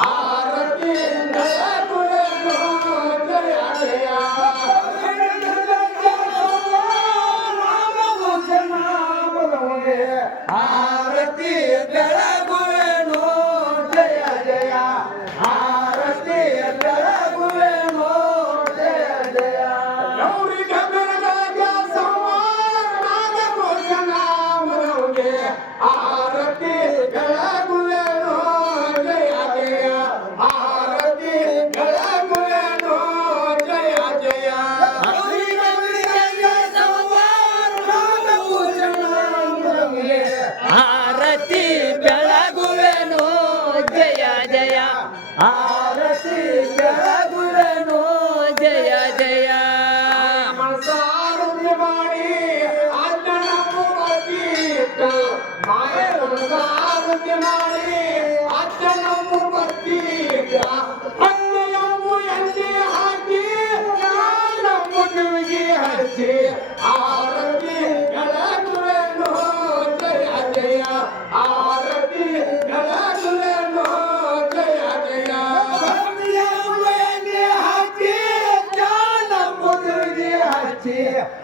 Ah! ಆರತಿ ಬೆಳಗುವೆನು ಜಯ ಜಯ ಆರತಿ ಬೆಳಗುವೆನು ಜಯ ಜಯ ಗೌರಿ ಗಗನಗಾಜ ಸಂವಾರ ನಾಗಕೋಶ ನಾಮನೌಗೆ ಆರತಿ ಆರತಿ ಬೆಳಗುವೆನು ಜಯ ಜಯ ಮನಸಾರುದ್ಯ ಮಾಡಿ ಅಜ್ಞನಪ್ಪು ಬರ್ತೀಟ ಮಾಯ ಮನಸಾರುದ್ಯ ಮಾಡಿ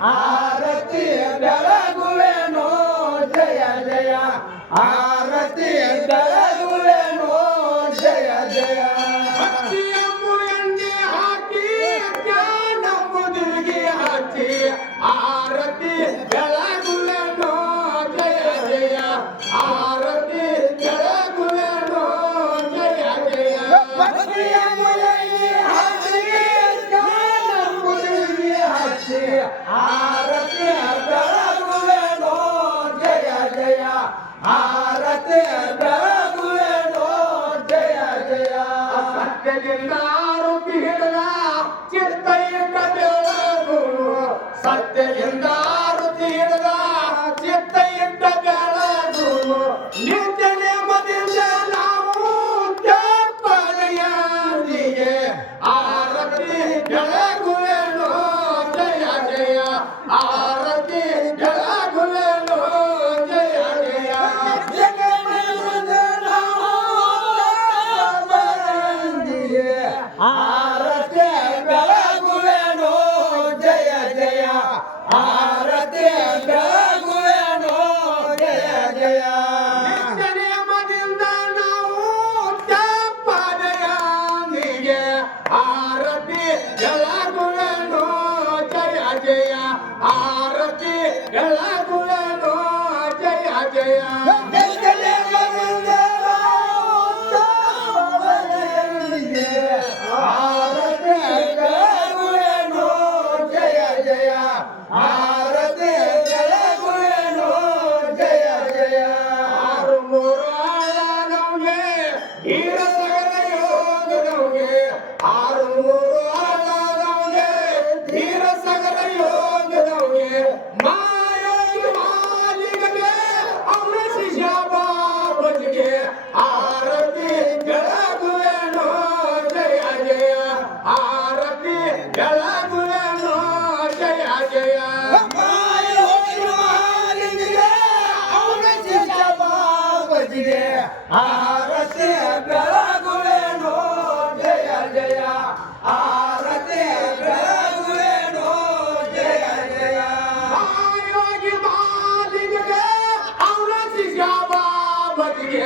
ಆರತಿ ಬೆಳಗುವೆನೋ ಜಯ ಜಯ. ಆರತಿ ಬೆಳಗುವೆನು ಆರತಿ ಬೆಳಗುವೆನು ಜಯ ಜಯ. ಆರತಿ ಬೆಳಗುವೆನು ಜಯ ಜಯ. ಸತ್ಯದಿಂದ ಆರುತಿ ಹಿಡಿದ ಸತ್ಯದಿಂದ ಆರತಿ ಜಯ ಜಯ ನಿತ್ಯನೇಮದಿಂದ ನಾವು ಜಪನೆಯಾದಿಗೆ ಆರತಿ ಬೆಳಗುವೆನು ಜಯ ಜಯ ಆರತಿ ಬೆಳಗುವೆನು ಜಯ ಜಯ ಮಾಯೋಗಿ ಮಾಲಿಗೆ ಅವರ ಶಿಷ್ಯ ಬಾಬಜಿಗೆ ಆರತಿ ಬೆಳಗುವೆನು ಜಯ ಜಯ ಆರತಿ ಬೆಳಗುವೆನು ಜಯ ಜಯ ಮಾಯೋಗಿ ಮಾಲಿಗೆ ಅವರ ಶಿಷ್ಯ ಬಾಬಜಿಗೆ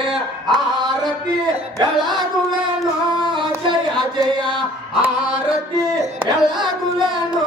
ಆರತಿ ಬೆಳಗುವೆನು ಜಯ ಜಯ ಆರತಿ ya la Calaculano.